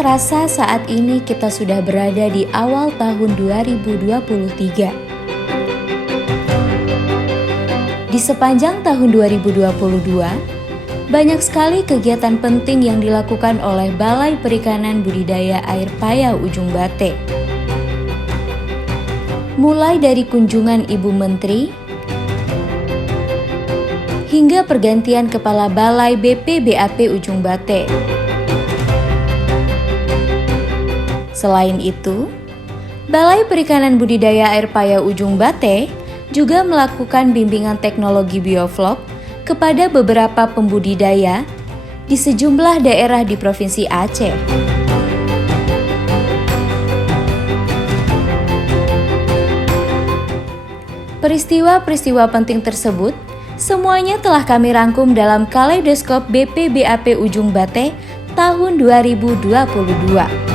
terasa saat ini kita sudah berada di awal tahun 2023. Di sepanjang tahun 2022, banyak sekali kegiatan penting yang dilakukan oleh Balai Perikanan Budidaya Air Paya Ujung Bate. Mulai dari kunjungan Ibu Menteri, hingga pergantian Kepala Balai BPBAP Ujung Bate. Selain itu, Balai Perikanan Budidaya Air Paya Ujung Bate juga melakukan bimbingan teknologi bioflok kepada beberapa pembudidaya di sejumlah daerah di Provinsi Aceh. Peristiwa-peristiwa penting tersebut semuanya telah kami rangkum dalam Kaleidoskop BPBAP Ujung Bate tahun 2022.